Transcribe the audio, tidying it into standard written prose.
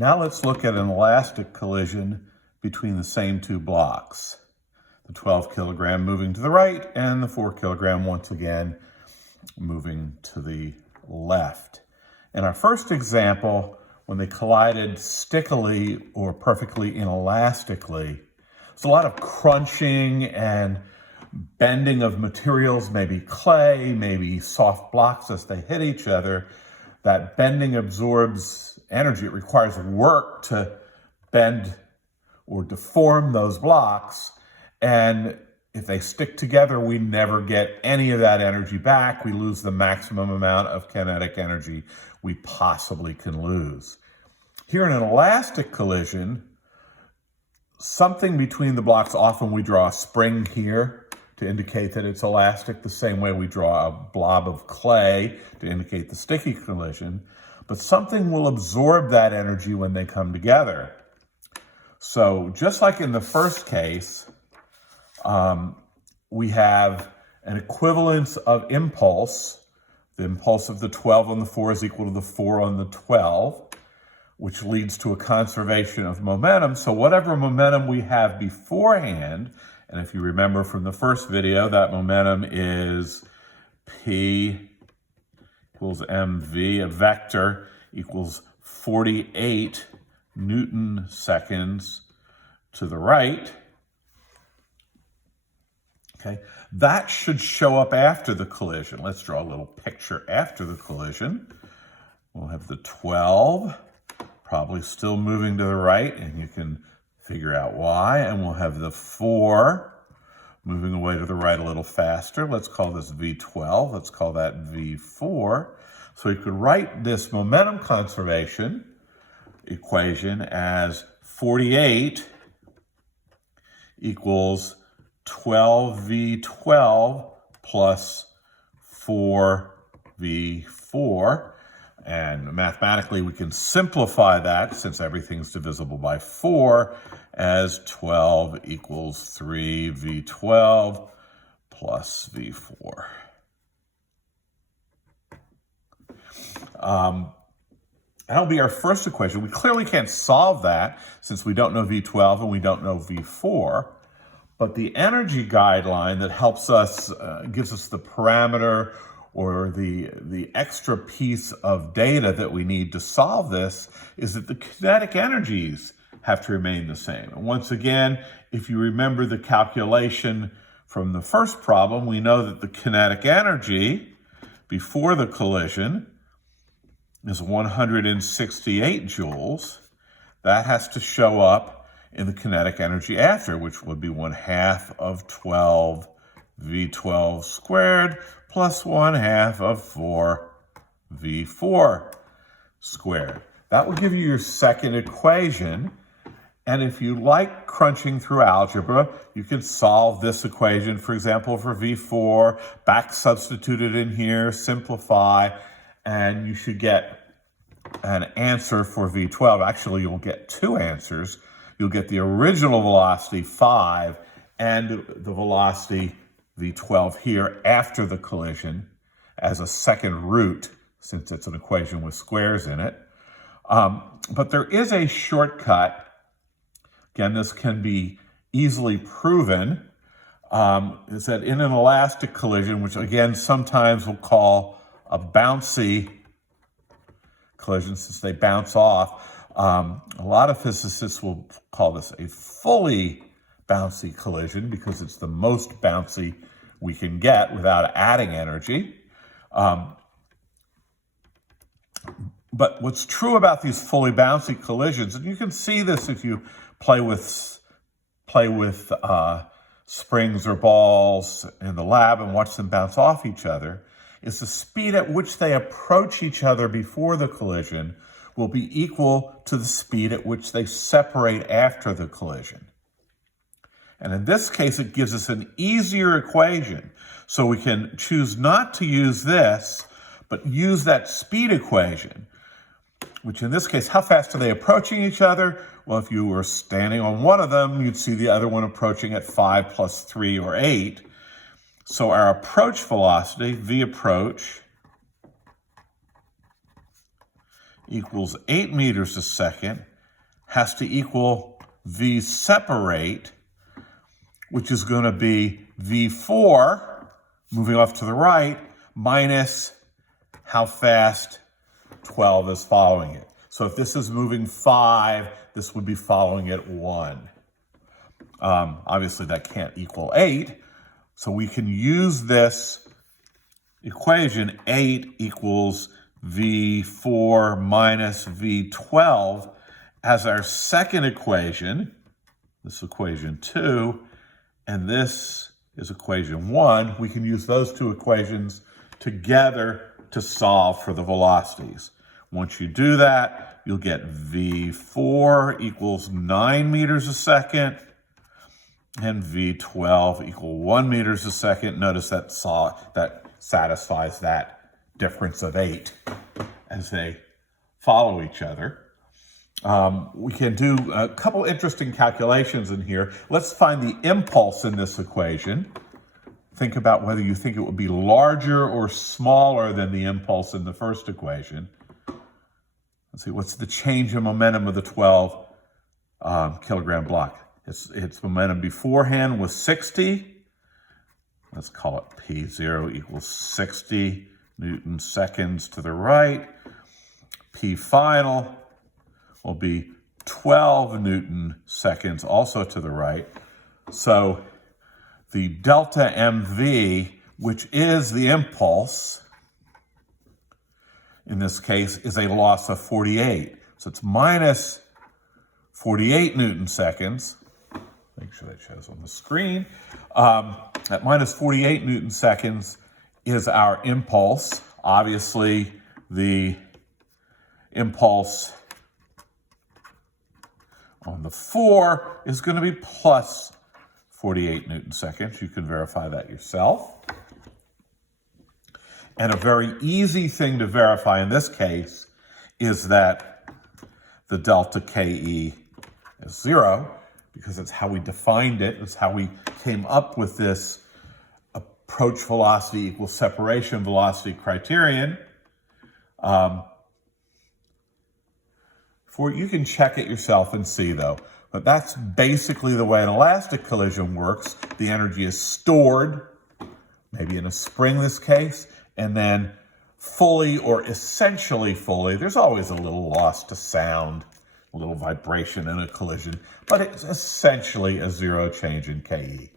Now let's look at an elastic collision between the same two blocks. The 12 kilogram moving to the right and the 4 kilogram once again moving to the left. In our first example, when they collided stickily or perfectly inelastically, there's a lot of crunching and bending of materials, maybe clay, maybe soft blocks as they hit each other. That bending absorbs energy. It requires work to bend or deform those blocks. And if they stick together, we never get any of that energy back. We lose the maximum amount of kinetic energy we possibly can lose. Here in an elastic collision, something between the blocks, often we draw a spring here to indicate that it's elastic, the same way we draw a blob of clay to indicate the sticky collision. But something will absorb that energy when they come together. So just like in the first case, we have an equivalence of impulse. The impulse of the 12 on the 4 is equal to the 4 on the 12, which leads to a conservation of momentum. So whatever momentum we have beforehand, and if you remember from the first video, that momentum is P equals mv, a vector, equals 48 Newton seconds to the right. Okay, that should show up after the collision. Let's draw a little picture after the collision. We'll have the 12 probably still moving to the right, and you can figure out why. And we'll have the 4 moving away to the right a little faster. Let's call this V12. Let's call that V4. So you could write this momentum conservation equation as 48 equals 12V12 plus 4V4. And mathematically, we can simplify that, since everything's divisible by 4, as 12 equals 3V12 plus V4. That'll be our first equation. We clearly can't solve that since we don't know V12 and we don't know V4. But the energy guideline that helps us, gives us the parameter or the extra piece of data that we need to solve this, is that the kinetic energies have to remain the same. And once again, if you remember the calculation from the first problem, we know that the kinetic energy before the collision is 168 joules. That has to show up in the kinetic energy after, which would be 1/2 of 12 V12 squared plus 1/2 of 4 V4 squared. That will give you your second equation. And if you like crunching through algebra, you can solve this equation, for example, for V4, back substitute it in here, simplify, and you should get an answer for V12. Actually, you'll get two answers. You'll get the original velocity, 5, and the velocity, V12 here, after the collision as a second root, since it's an equation with squares in it. But there is a shortcut. Again, this can be easily proven. Is that in an elastic collision, which again, sometimes we'll call a bouncy collision since they bounce off, a lot of physicists will call this a fully bouncy collision because it's the most bouncy we can get without adding energy. But what's true about these fully bouncy collisions, and you can see this if you play with springs or balls in the lab and watch them bounce off each other, is the speed at which they approach each other before the collision will be equal to the speed at which they separate after the collision. And in this case, it gives us an easier equation. So we can choose not to use this, but use that speed equation, which in this case, how fast are they approaching each other? Well, if you were standing on one of them, you'd see the other one approaching at 5 plus 3 or 8. So our approach velocity, V approach, equals 8 meters a second has to equal v separate, which is going to be v4, moving off to the right, minus how fast 12 is following it. So if this is moving 5, this would be following it 1. Obviously, that can't equal 8. So we can use this equation, 8 equals v4 minus v12, as our second equation. This equation 2, and this is equation 1. We can use those two equations together to solve for the velocities. Once you do that, you'll get v4 equals 9 meters a second, and v12 equal 1 meters a second. Notice that satisfies that difference of 8 as they follow each other. We can do a couple interesting calculations in here. Let's find the impulse in this equation. Think about whether you think it would be larger or smaller than the impulse in the first equation. Let's see, what's the change in momentum of the 12 kilogram block? Its momentum beforehand was 60. Let's call it P0 equals 60 Newton seconds to the right. P final will be 12 Newton seconds also to the right. So the delta mv, which is the impulse, in this case, is a loss of 48. So it's minus 48 Newton seconds. Make sure that shows on the screen. At minus 48 Newton seconds is our impulse. Obviously, the impulse on the 4 is going to be plus 48 Newton seconds. You can verify that yourself. And a very easy thing to verify in this case is that the delta KE is 0, because it's how we defined it. It's how we came up with this approach velocity equals separation velocity criterion. You can check it yourself and see, though. But that's basically the way an elastic collision works. The energy is stored, maybe in a spring in this case, and then fully or essentially fully. There's always a little loss to sound, a little vibration in a collision, but it's essentially a 0 change in KE.